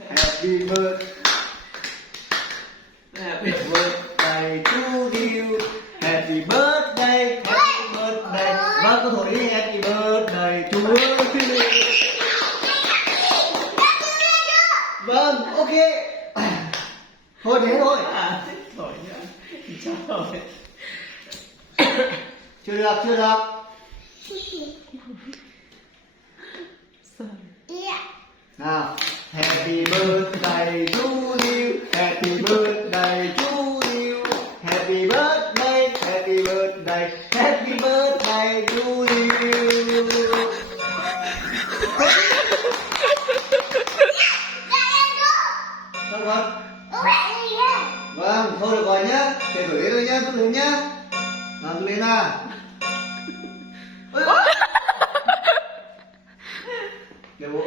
Happy birthday to you. Happy birthday. Happy birthday. Vâng, cô thổi đi. Happy birthday to you. Vâng, ok. Thôi thế thôi. Thổi nhá. Sao rồi? Chưa được, chưa được. Nào, happy birthday to you. Happy birthday to you. Happy birthday, happy birthday, happy birthday to you. Vâng, vâng. Vâng, thôi được rồi nhá. Để thổi lên thôi nhá, tôi lên nhá. Nào, tôi lên nào. Để bố.